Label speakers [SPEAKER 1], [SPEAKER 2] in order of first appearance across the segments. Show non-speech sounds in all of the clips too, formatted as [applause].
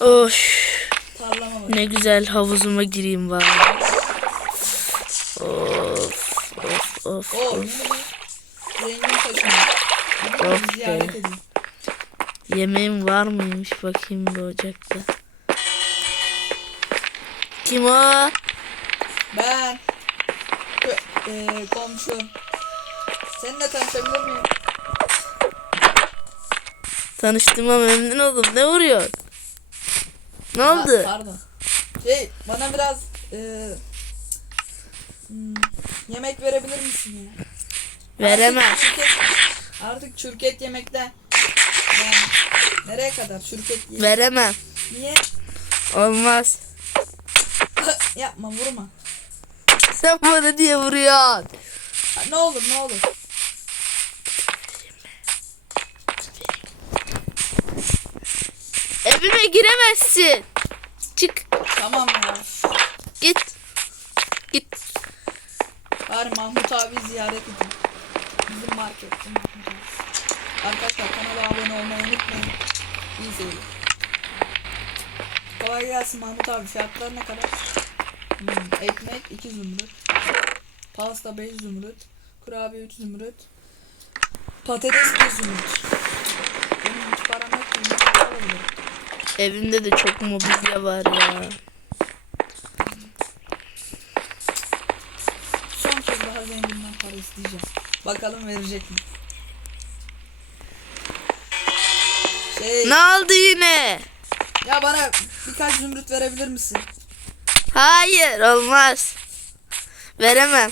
[SPEAKER 1] Var.
[SPEAKER 2] Ne güzel havuzuma gireyim bari. Of of of. Of. Of be. Yemeğim var mıymış bakayım bir ocakta. Kim o?
[SPEAKER 1] Ben eee komşum. Seninle tanışabilir miyim?
[SPEAKER 2] Tanıştığıma memnun oldum. Ne vuruyor? Ne
[SPEAKER 1] Ha,
[SPEAKER 2] oldu?
[SPEAKER 1] pardon. Şey bana biraz eee hmm, yemek verebilir misin ya?
[SPEAKER 2] Veremem.
[SPEAKER 1] Artık çürket, artık çürket yemekte. Ben nereye kadar çürket ye?
[SPEAKER 2] Veremem.
[SPEAKER 1] Niye?
[SPEAKER 2] Olmaz. [laughs]
[SPEAKER 1] Yapma vurma.
[SPEAKER 2] Sen bana diye vuruyorsun.
[SPEAKER 1] Ne olur ne olur.
[SPEAKER 2] Evime giremezsin. Çık.
[SPEAKER 1] Tamam ya.
[SPEAKER 2] Git. Git.
[SPEAKER 1] Bari Mahmut abi ziyaret edin. Bizim markette Mahmut abi. Arkadaşlar kanala abone olmayı unutmayın. İyi seyirler. Kolay gelsin Mahmut abi. Fiyatlar ne kadar? Hmm, ekmek 2 zümrüt. Pasta 5 zümrüt. Kurabiye 3 zümrüt. Patates 1 zümrüt. Benim hiç param yok. alabilirim?
[SPEAKER 2] Evimde de çok mobilya var ya.
[SPEAKER 1] Son kez daha zenginden para isteyeceğim. Bakalım verecek mi? Şey,
[SPEAKER 2] Ne oldu yine?
[SPEAKER 1] ya bana birkaç zümrüt verebilir misin?
[SPEAKER 2] Hayır olmaz. Veremem.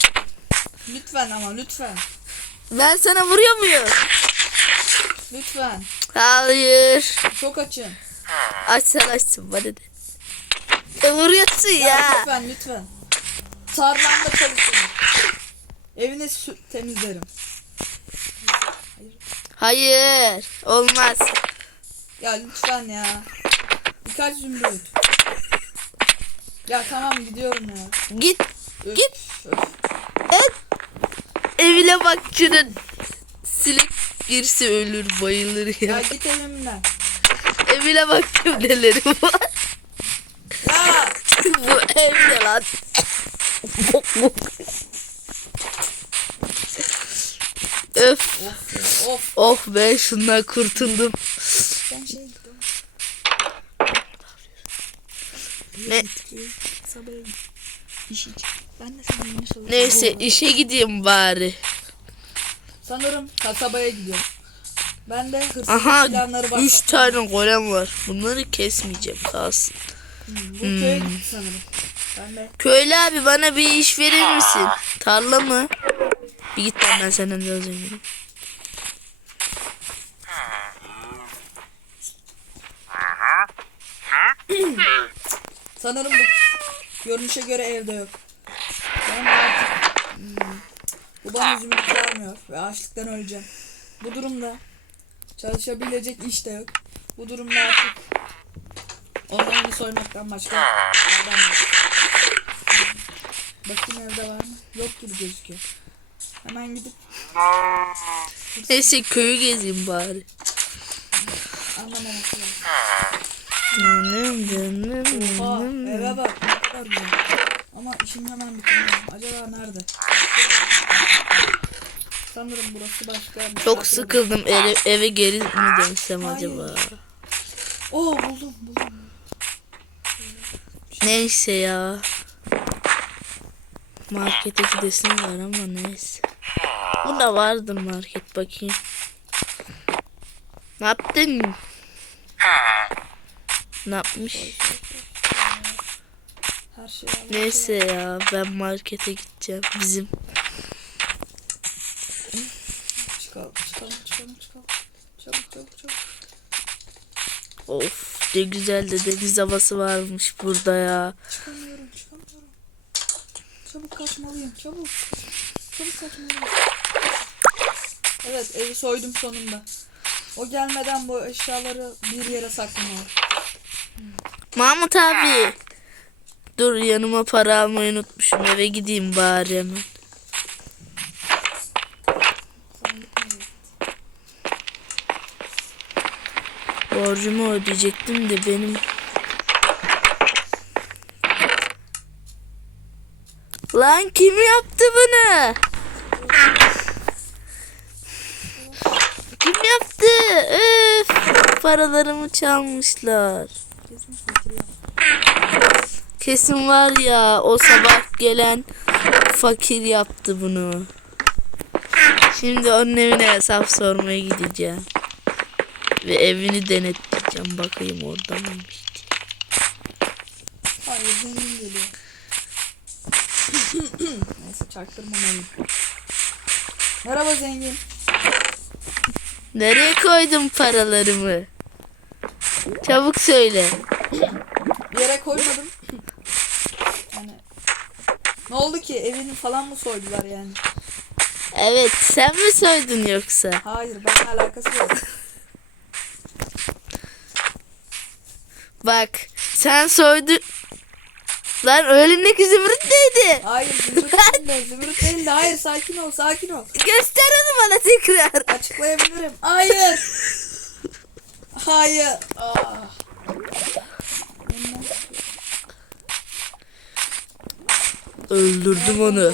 [SPEAKER 1] Lütfen ama lütfen.
[SPEAKER 2] Ben sana vuruyor muyum?
[SPEAKER 1] Lütfen.
[SPEAKER 2] Hayır.
[SPEAKER 1] Çok açım.
[SPEAKER 2] Aç sen açsın bana de. E vuruyorsun
[SPEAKER 1] Ya,
[SPEAKER 2] ya.
[SPEAKER 1] lütfen lütfen. Tarlamda çalışırım. Evini sü- temizlerim.
[SPEAKER 2] Hayır. Olmaz.
[SPEAKER 1] Ya lütfen ya. Birkaç zümrüt. Ya tamam gidiyorum ya.
[SPEAKER 2] Git.
[SPEAKER 1] Öf,
[SPEAKER 2] Git.
[SPEAKER 1] öf.
[SPEAKER 2] Et. Evine bak şunun. Silik birisi ölür bayılır
[SPEAKER 1] Ya
[SPEAKER 2] ya.
[SPEAKER 1] git evimden.
[SPEAKER 2] Evine bak cümlelerim var. Bu evde lan. Bok bok. Öf.
[SPEAKER 1] of of.
[SPEAKER 2] Oh be şundan kurtuldum.
[SPEAKER 1] Ben şey.
[SPEAKER 2] Ne?
[SPEAKER 1] Sabah. Ben de.
[SPEAKER 2] Neyse işe gideyim bari.
[SPEAKER 1] Sanırım kasabaya gidiyorum. Ben de hırsızlık
[SPEAKER 2] Aha
[SPEAKER 1] planları
[SPEAKER 2] 3
[SPEAKER 1] başlatmam.
[SPEAKER 2] tane golem var. Bunları kesmeyeceğim kalsın.
[SPEAKER 1] Hmm, Bu köye gitti sanırım. Ben de
[SPEAKER 2] Köylü abi bana bir iş verir misin? Tarla mı? Bir git lan ben senden biraz eminim.
[SPEAKER 1] sanırım bu görünüşe göre evde yok. Ben de artık hmm, bu bana zümrüt vermiyor ve açlıktan öleceğim. Bu durumda çalışabilecek iş de yok. Bu durumda artık onlarını soymaktan başka adam yok. Bakayım evde var mı? Yok gibi gözüküyor. Hemen gidip
[SPEAKER 2] Neyse köyü gezeyim bari.
[SPEAKER 1] anlamaması lazım. Oha eve bak ne kadar güzel. Ama işim hemen bitireceğim. Acaba nerede? Sanırım burası başka. bir
[SPEAKER 2] Çok
[SPEAKER 1] farklı.
[SPEAKER 2] sıkıldım eve, eve geri mi dönsem
[SPEAKER 1] Hayır.
[SPEAKER 2] acaba?
[SPEAKER 1] Oo buldum buldum.
[SPEAKER 2] Neyse ya. Markete gidesim var ama neyse. Burada vardır market bakayım. Ne yaptın? Ne yapmış?
[SPEAKER 1] Her şey var.
[SPEAKER 2] Neyse ya ben markete gideceğim. Bizim
[SPEAKER 1] Çıkalım çıkalım çıkalım çıkalım. Çabuk çabuk çabuk.
[SPEAKER 2] of ne güzel de deniz havası varmış burada ya.
[SPEAKER 1] Çıkamıyorum çıkamıyorum. Çabuk kaçmalıyım çabuk. Çabuk kaçmalıyım. Evet evi soydum sonunda. O gelmeden bu eşyaları bir yere saklamalıyım.
[SPEAKER 2] Mahmut abi. Dur yanıma para almayı unutmuşum. Eve gideyim bari hemen. borcumu ödeyecektim de benim Lan kim yaptı bunu? Kim yaptı? Öf! Paralarımı çalmışlar.
[SPEAKER 1] Kesin
[SPEAKER 2] var ya o sabah gelen fakir yaptı bunu. Şimdi onun evine hesap sormaya gideceğim. Ve evini denetleyeceğim. Bakayım orada mıymış.
[SPEAKER 1] Hayır zengin geliyor. [coughs] Neyse çaktırmamalıyım. Merhaba zengin.
[SPEAKER 2] Nereye koydum paralarımı? Çabuk söyle.
[SPEAKER 1] Bir yere koymadım. yani ne oldu ki evini falan mı soydular yani?
[SPEAKER 2] Evet sen mi soydun yoksa?
[SPEAKER 1] Hayır benimle alakası yok.
[SPEAKER 2] Bak sen soydun. Lan o elindeki zümrüt neydi?
[SPEAKER 1] Hayır zümrüt [laughs] değil de zümrüt değil de hayır sakin ol sakin ol.
[SPEAKER 2] Göster onu bana tekrar.
[SPEAKER 1] Açıklayabilirim. Hayır. Hayır. Ah.
[SPEAKER 2] Öldürdüm onu.